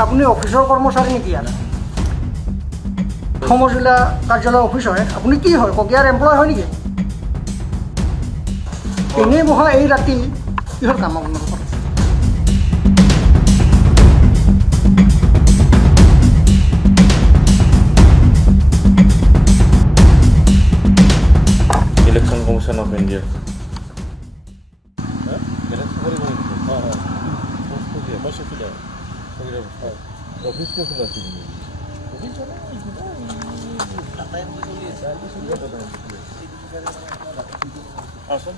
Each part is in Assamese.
আপুনি অফিসৰ কৰ্মচাৰী নেকি ইয়াত? সমজিলা কাৰ্যালয় অফিস হয়। আপুনি কি হয়? ককিয়াৰ এমপ্লয় হয় নেকি? এনেই বহা এই ৰাতি কিহৰ কাম আপোনালোকৰ? Election commission of India office খোলা আছে আসুন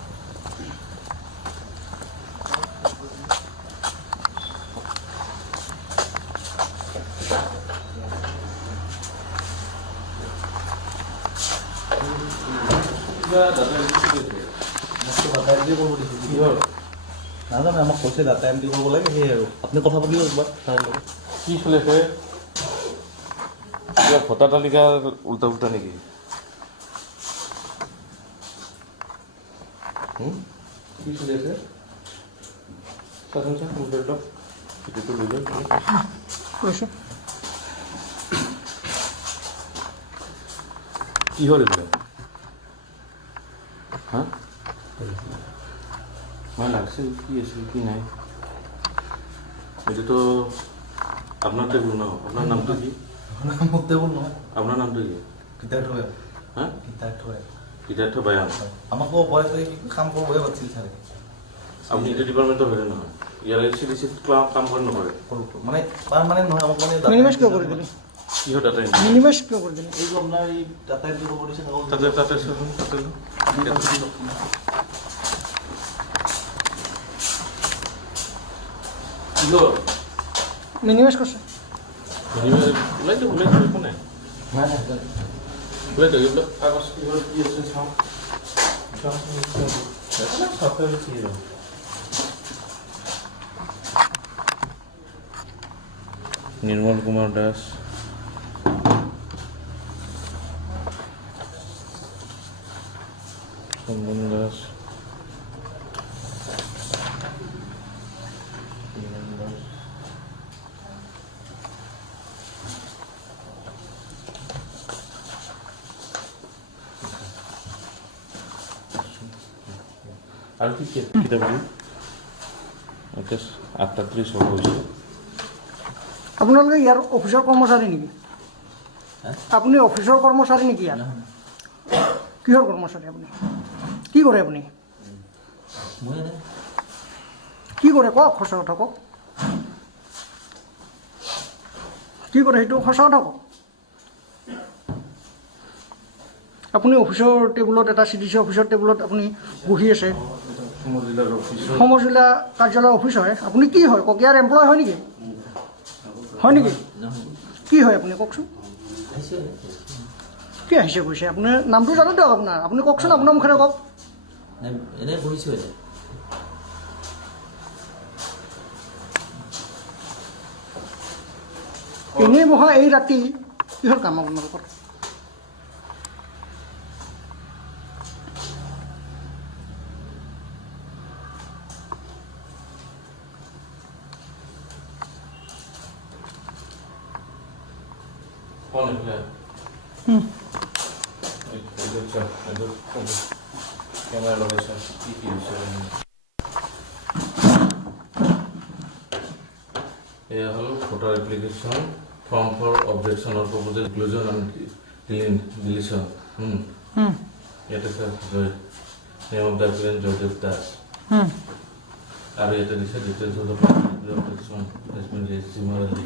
নাজানো আমাক কৈছে ডাটা এণ্ট্ৰি কৰিব লাগে সেয়াই আৰু আপুনি কথা পাতিব কিবা তাৰ লগত কি চলি আছে কিবা ভোটাৰ তালিকাৰ উল্টা উল্টা নেকি কি চলি আছে চাচোন চাৰ মোবাইলটো ভিডিঅ'টো লৈ লওক কৈছোঁ কিহৰ এইবিলাক হা মই লাগছে কি আছিল কি নাই এইটোতো আপনার টেবুল ন আপনার নামটো কি মোক টেবুল নহয় আপনার নামটো কি গীতাৰ্থ হা গীতাৰ্থ গীতাৰ্থ বায়ান আমাকো বয়স কাম কৰিবহে পাতিছিল ছাৰে আপনি এটা ডিপাৰ্টমেন্টৰ হয় নহয় ইয়াৰ চিডিচিত কাম কৰে নকৰে মানে পাৰমানেণ্ট নহয় আমাক মানে মিনিমাইজ কিয় কৰি দিলে? কিহৰ ডাটা মিনিমাইজ কিয় কৰি দিলে? এইটো আপোনাৰ এই ডাটা এণ্ট্ৰি কৰিব দিছে তাতে তাতে চোন তাতে কিহৰ মিনিমাইজ কৰিছে। ওলাইতো ওলাইতো একো নাই ওলাইতো এইবিলাক কাগজ কিহৰ কি আছে চাওঁ নিৰ্মল কুমাৰ দাস চন্দন দাস আৰু কি কিতাপ এতিয়া 8:30 হ'ব হৈছে আপোনালোকে ইয়াৰ অফিসৰ কৰ্মচাৰী নেকি? আপুনি অফিসৰ কৰ্মচাৰী নেকি ইয়াত? কিহৰ কৰ্মচাৰী আপুনি? কি কৰে আপুনি? মই এনে কি কৰে কওক, সঁচা কথা কওক। কি কৰে সেইটো সঁচা কথা কওক। আপুনি অফিসৰ টেবুলত এটা চিডিচি অফিসৰ টেবুলত আপুনি বহি আছে। সমজিলা কাৰ্যালয় অফিস হয়। আপুনি কি হয়? ককিয়াৰ এমপ্লয় হয় নেকি? হয় নেকি? কি হয় আপুনি কওকচোন? কি আহিছে কৈছে? আপোনাৰ নামটো জানো দিয়ক আপোনাৰ। আপুনি কওকচোন, আপোনাৰ মুখেৰে কওক। এনেই বহিছোঁ এতিয়া এনেই বহা এই ৰাতি কিহৰ কাম আপোনালোকৰ? কোন এইফালে কেমেৰা লগাইছে কি কি হৈছে এয়া হ'ল ভোটাৰ এপ্লিকেশ্যন ফৰ্ম ফৰ অবজেকশ্যনৰ প্ৰপ'জেল ইনক্লুজন এণ্ড ডিলিশ্যন ইয়াতে sir name of the applicant Joydev Das আৰু ইয়াতে দিছে details of the objection has been raised similarly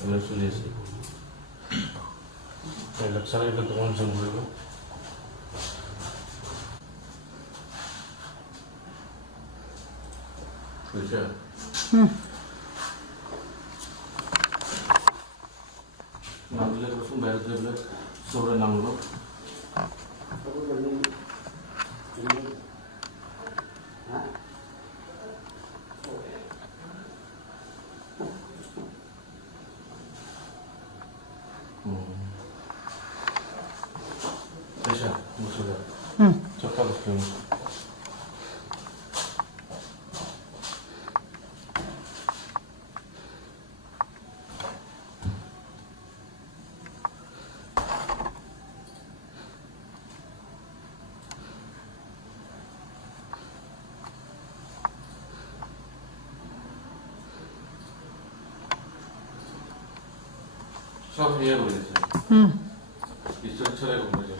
এইবিলাক চলি আছে এইবিলাক চাৰ এইবিলাক অকণমান জুম কৰিব বুজিছা নাম দিলে কচোন বাহিৰত গৈ পেলাই চবৰে নাম লওক পেশা মুসুৰা চক্কা বস্তু সব নিয়ে বলেছে হুম ঈশ্বৰ ছাড়াই বলেছে